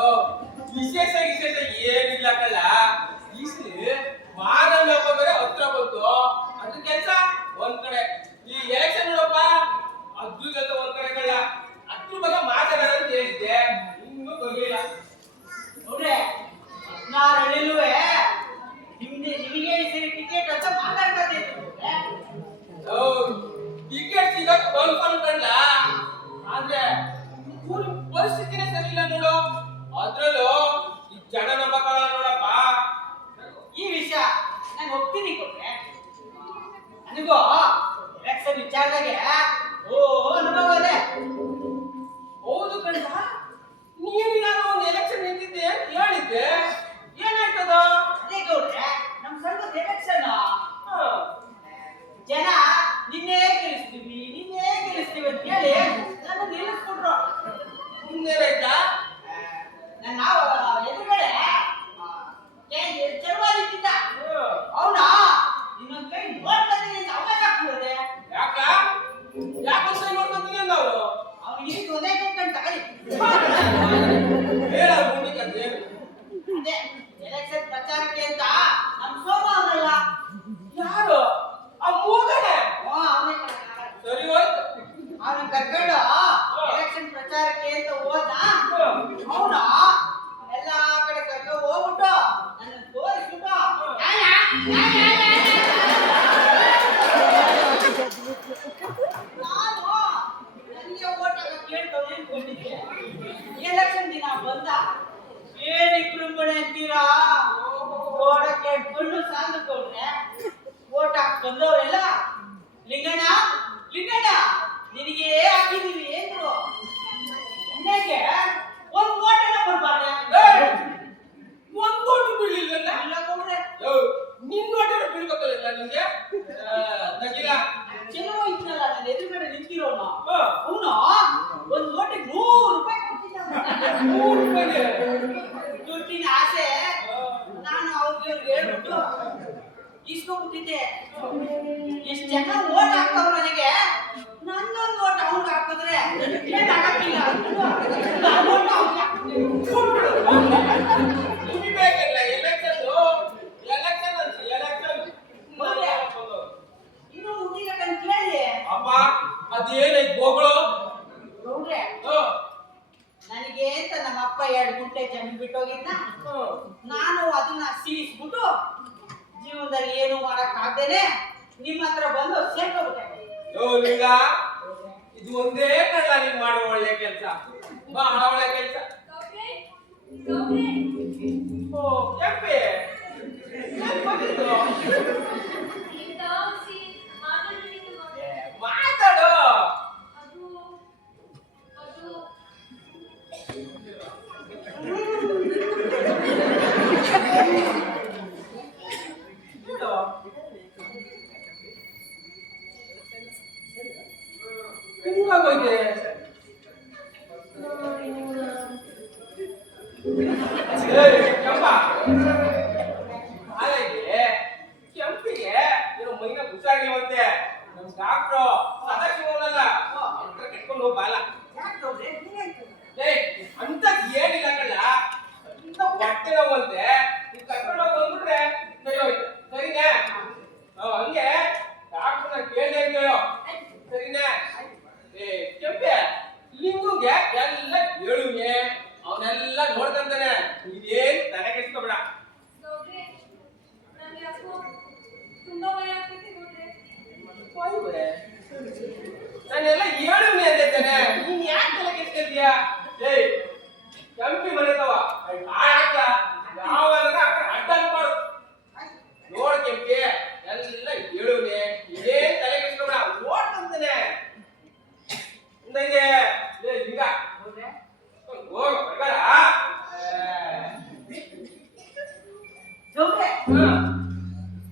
ಓ, ವಿಶೇಷ ವಿಶೇಷ ಏನಿಲ್ಲ ಕಲ್ಲ. ಈ ಸಲ ಮಾನವ ಹಬ್ಬ ಬೇರೆ ಹತ್ರ ಬಂತು. ಅದ್ರ ಕೆಲ್ಸ ಒಂದ್ ಕಡೆ, ಈ ಎಲೆಕ್ಷನ್ ನೋಡಪ್ಪ ಅದ್ರ ಕೆಲಸ ಒಂದ್ ಕಡೆ ಕಲ್ಲ. ಅದ್ರ ಬಗ್ಗೆ ಮಾತಾಡೋಣ ಅಂತ ಹೇಳಿದ್ದೆ, ಇನ್ನೂ ಬರ್ಲಿಲ್ಲ. ನೋಡ್ರೆ ನಾನು ಹೇಳಿಲ್ವೇ ನಿಮಗೆ ಈ ಸರಿ ಟಿಕೆಟ್ ಅಂತ ಮಾತಾಡ್ತಾ ಇದ್ದೆ. ಟಿಕೆಟ್ ಸಿಗಕ್ ಕನ್ಫರ್ಮ್ ಕಂಡ, ಆದ್ರೆ ಊರಿನ ಪರಿಸ್ಥಿತಿನೇ ಸರಿ ಇಲ್ಲ ನೋಡು. ಅದ್ರಲ್ಲೂ ಈ ಜನ ನಂಬಕಲ್ಲ ನೋಡಪ್ಪ. ಈ ವಿಷಯ ನಾನು ಒಪ್ತೀನಿ ಕೊಟ್ರೆ, ನನಗೂ ಎಲೆಕ್ಷನ್ ವಿಚಾರದಾಗೆ ಅನುಭವ ಇದೆ. ಹೌದು ಕಂಡ, ನೀನು ನಾನು ಒಂದು ಎಲೆಕ್ಷನ್ ನಿಂತಿದ್ದೆ ಅಂತ ಹೇಳಿದ್ದೆ, ಏನಾಯ್ತದ? ಅದೇ ಗೌಡ್ರೆ, ನಮ್ ಸರ್ವದ ಎಲೆಕ್ಷನ್ ಜನ ನಿನ್ನೇ ಗೆಲ್ಲಿಸ್ತೀವಿ ಅಂತ ಹೇಳಿ ನನ್ನ ನಿಲ್ಲಿಸ್ಬಿಟ್ರು. ಮುಂದೇನಾಯ್ತಾ? ನನ್ನ ಎದುರುಗಡೆ ಚಲವಾದಿ ಇದ್ದ ಅವನ ಇನ್ನೊಂದ್ ಕೈ ನೋಡ್ತೀನಿ ಅಂತ ಅವಕಾಶ ಆಗ್ತದೆ. ಯಾಕೆ ಸೈ ಮಾಡ್ಕೊತೀನಿ ನಾವು? ಅವನಿಗೆ ಒಂದೇ ಕಣ್ಣ ತಗೊಳ್ಳಿ. ಹೇಳ ಮುಂದಕ್ಕೆ ಅದೇ ಎಲೆಕ್ಷನ್ ಪ್ರಚಾರಕ್ಕೆ ಅಂತ ನಮ್ ಸೋಮ ಅವನಲ್ಲ. ಯಾರು? ಆ ಮೂಗನೆ? ಅವನೇ ಸರಿ ಹೋಯ್ತು. ಅವನ ಕರ್ಕೊಂಡು ಎಲೆಕ್ಷನ್ ಪ್ರಚಾರಕ್ಕೆ ಅಂತ ಹೋದ. ಅವನ ಎಲ್ಲಾ ಕಡೆ ಕರ್ಕೊಂಡು ಹೋಗ್ಬಿಟ್ಟು ನನ್ನ ತೋರಿಸ್ಬಿಟ್ಟು ನಾನು ನನಗೆ ಓಟ್ ಹಾಕೋ ಕೇಳ್ತವ್ನೆ ಅನ್ಕೊಂಡಿದ್ದೆ. ಎಲೆಕ್ಷನ್ ದಿನ ಬಂದ ಏನಿಬ್ರು ಮನೆ ಅಂತೀರಾ? ಓಡಕ್ಕೆ ಎಡ್ಕೊಂಡು ಸಾಂದ್ಕೊಂಡ್ರೆ ಓಟ್ ಹಾಕಿ ಬಂದವರೆಲ್ಲ ಲಿಂಗಣ್ಣ ನಿನಗೆ ಹಾಕಿದೀವಿ ಅಂದ್ರು. ನನಗೆ ಒಂದ್ ಓಟೆಲ್ಲ ಕೊಡ್ಬಾರ್ದೆ. ಒಂದು ಓಟು ಬೀಳಿಲ್ವಲ್ಲ? ಇಲ್ಲ ಕೊಡ್ರೆ ನಿನ್ ಓಟೆಲ್ಲ ಬೀಳ್ಬೇಕಲ್ಲ ನಿಂಗೆ? ನಗಿಲ್ಲ ಚೆಲೋ ಇದ್ನಲ್ಲ ನನ್ನ ಎದುರುಗಡೆ ನಿಂತಿರೋನು, ಅವನು ಒಂದ್ ಓಟಿಗೆ 100 ರೂಪಾಯಿ ಕೊಡ್ತಿದ್ದ. 100 ರೂಪಾಯಿ ದುಡ್ಡಿನ ಆಸೆ ನಾನು ಅವ್ರಿಗೆ ಹೇಳ್ಬಿಟ್ಟು ಇಸ್ಕೊಂಡ್ಬಿಟ್ಟಿದ್ದೆ. ಎಷ್ಟು ಜನ ಓಟ್ ಹಾಕ್ತಾವ್ ನನಗೆ, ನನ್ನೊಂದು ಓಟ್ ಅವ್ನಿಗೆ ಹಾಕಿದ್ರೆ ಏನ್ ಆಗಕ್ಕಿಲ್ಲ. ನಿಮಗಲ್ಲ ಎಲೆಕ್ಷನ್ ಇನ್ನು ಮುಗಿಗಂತ ಕೇಳಿ ಅಪ್ಪ, ಅದೇನೈತ್ ಬೋಗಳು? ನೋಡ್ರೆ ನನಗೆ ಅಂತ ನಮ್ಮ ಅಪ್ಪ 2 ಗುಂಟೆ ಜಮೀನು ಬಿಟ್ಟೋಗಿದ್ನ. ನಾನು ಅದನ್ನ ಸೀಸ್ಬಿಟ್ಟು ಜೀವನದಲ್ಲಿ ಏನು ಮಾಡಕ್ ಆಗ್ದೇನೆ ನಿಮ್ಮ ಹತ್ರ ಬಂದು ಸೇರ್ಕೊಬಿಟ್ಟೆ. ಈಗ ಇದು ಒಂದೇ ಕಳ್ಳ ನೀನ್ ಮಾಡುವ ಒಳ್ಳೆ ಕೆಲಸ, ಬಹಳ ಒಳ್ಳೆ ಕೆಲಸ. ಓ ಕೆಂಪೆ ಮಾತಾಡು. ಹಿಂಗಾಗೋಯ್ತೆ. ಕೆಂಪ ಕೆಂಪಿಗೆ ಏನೋ ಮೈನ ಹುಷಾರಿಲ್ವಂತೆ. ನಮ್ ಡಾಕ್ಟ್ರು ಸದಾಶಿವನಲ್ಲ ಕೆಟ್ಕೊಂಡು ಹೋಗ್ಬಾಲ. ಅಂತ ಏನಿಲ್ಲ ಕಳ್ಳ, ಅಂತ ಹೊಟ್ಟೆ ನೋವಂತೆ. ನೀವು ಕರ್ಕೊಂಡು ಹೋಗಿ ಬಂದ್ಬಿಟ್ರೆ ಸರಿ ಹೋಯ್ತು. ಸರಿನೇ? ಹಂಗೆ ಡಾಕ್ಟರ್ನ ಕೇಳ್ದೆ ಕೇಳೋ. ಸರಿನೇ? ಕೆಂಪೆ ಲಿಂಗುಗೆ ಎಲ್ಲ ಹೇಳುವೆ, ಅವನೆಲ್ಲ ನೋಡ್ಕೊಂತಾನೆ. ಇದೇನ್ ತಲೆ ಕೆಡಿಸ್ಕೊಬೇಡ. ನಾನೆಲ್ಲ ಹೇಳುವೆ ಅಂದಿದ್ದಾನೆ, ನೀನ್ ಯಾಕೆ ತಲೆ ಕೆಡಿಸ್ಕೊಳ್ತೀಯ? ಕೆಂಪಿ ಮನೆತವ ಹಾಕ ಯಾವ ಅಡ್ಡ ಮಾಡು. ನೋಡ್ ಕೆಂಪಿ ಎಲ್ಲ ಹೇಳುವೆ, ಇದೇನ್ ತಲೆ ಕೆಡಿಸ್ಕೊಬೇಡ, ನೋಡ್ಕೊಂತಾನೆ. ನಂಗೆ ಈಗ ಹೋಗ ಬರ್ಬೇಡ.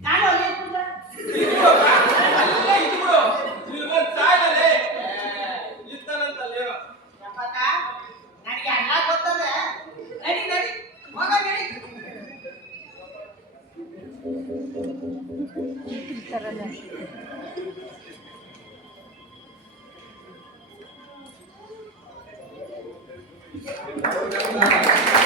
ನಾನು ಅಲ್ಲೇ ಇದ್ಬಿಡು. ಒಂದು ಸಾಯಲೇ ಇರ್ತಾನಂತಲ್ಲೇ. ನನಗೆ ಅಣ್ಣ ಗೊತ್ತದೆ. ನಡಿ ಮಗ ನಡಿ. ಹೌದಾ?